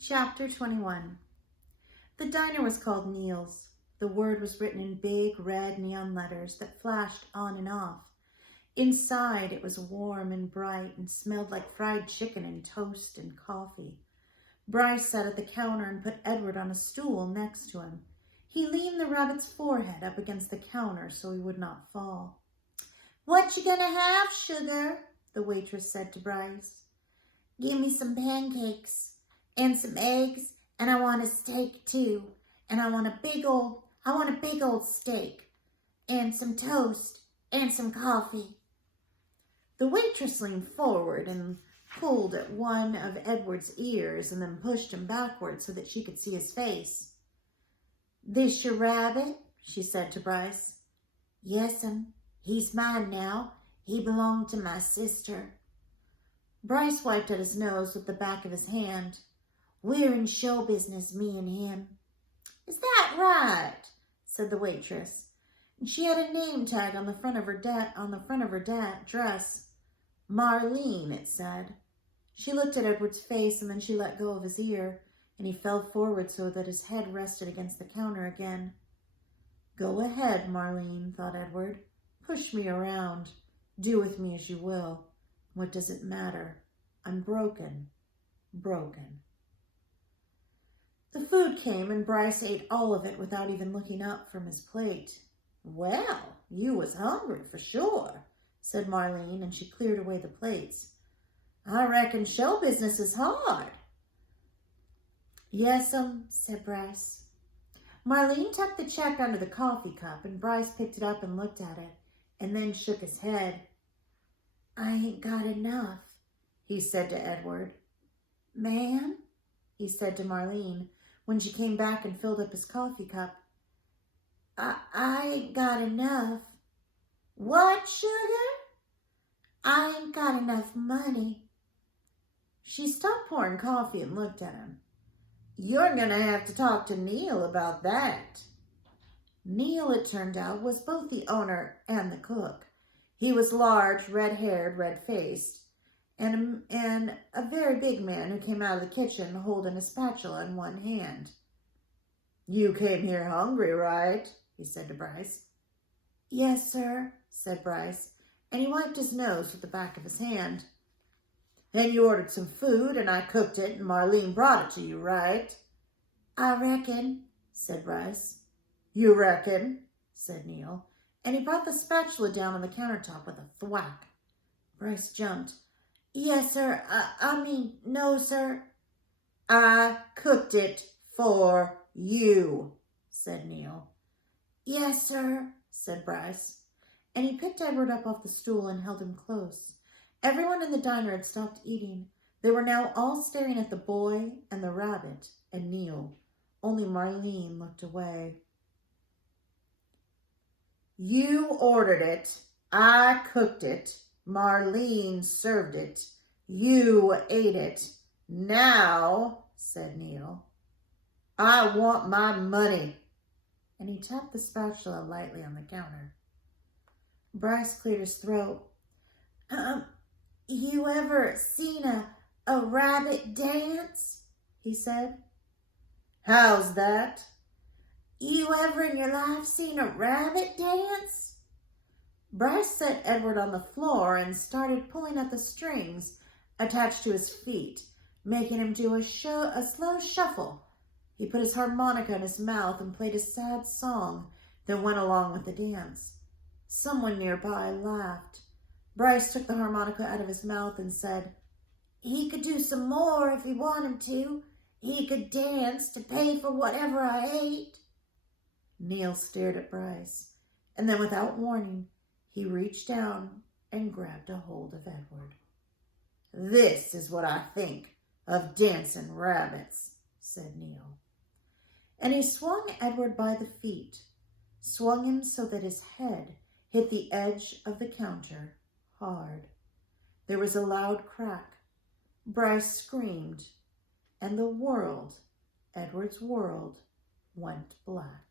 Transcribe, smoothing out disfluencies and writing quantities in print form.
Chapter 21. The diner was called Neil's. The word was written in big red neon letters that flashed on and off. Inside, it was warm and bright and smelled like fried chicken and toast and coffee. Bryce sat at the counter and put Edward on a stool next to him. He leaned the rabbit's forehead up against the counter so he would not fall. "What you gonna have, sugar?" the waitress said to Bryce. "Give me some pancakes and some eggs, and I want a steak too. And I want a big old steak and some toast and some coffee." The waitress leaned forward and pulled at one of Edward's ears and then pushed him backward so that she could see his face. "This your rabbit?" she said to Bryce. "Yes'm. He's mine now. He belonged to my sister." Bryce wiped at his nose with the back of his hand. "We're in show business, me and him." "Is that right?" said the waitress. And she had a name tag on the front of her dress. Marlene, it said. She looked at Edward's face and then she let go of his ear, and he fell forward so that his head rested against the counter again. "Go ahead, Marlene," thought Edward. "Push me around. Do with me as you will. What does it matter? I'm broken. Broken." The food came and Bryce ate all of it without even looking up from his plate. "Well, you was hungry for sure," said Marlene, and she cleared away the plates. "I reckon show business is hard." "Yes'm," said Bryce. Marlene tucked the check under the coffee cup, and Bryce picked it up and looked at it, and then shook his head. "I ain't got enough," he said to Edward. "Ma'am," he said to Marlene when she came back and filled up his coffee cup. I ain't got enough." "What, sugar?" "I ain't got enough money." She stopped pouring coffee and looked at him. "You're going to have to talk to Neil about that." Neil, it turned out, was both the owner and the cook. He was large, red-haired, red-faced, and a very big man who came out of the kitchen holding a spatula in one hand. "You came here hungry, right?" he said to Bryce. "Yes, sir," said Bryce, and he wiped his nose with the back of his hand. "And you ordered some food, and I cooked it, and Marlene brought it to you, right?" "I reckon," said Bryce. "You reckon," said Neil, and he brought the spatula down on the countertop with a thwack. Bryce jumped. "Yes, sir. No, sir." "I cooked it for you," said Neil. "Yes, sir," said Bryce, and he picked Edward up off the stool and held him close. Everyone in the diner had stopped eating. They were now all staring at the boy and the rabbit and Neil. Only Marlene looked away. "You ordered it. I cooked it. Marlene served it. You ate it. Now," said Neil, "I want my money." And he tapped the spatula lightly on the counter. Bryce cleared his throat. "You ever seen a rabbit dance?" he said. "How's that?" "You ever in your life seen a rabbit dance?" Bryce set Edward on the floor and started pulling at the strings attached to his feet, making him do a slow shuffle. He put his harmonica in his mouth and played a sad song that went along with the dance. Someone nearby laughed. Bryce took the harmonica out of his mouth and said, "He could do some more if he wanted to. He could dance to pay for whatever I ate." Neil stared at Bryce, and then without warning, he reached down and grabbed a hold of Edward. "This is what I think of dancing rabbits," said Neil. And he swung Edward by the feet, swung him so that his head hit the edge of the counter hard. There was a loud crack. Bryce screamed, and the world, Edward's world, went black.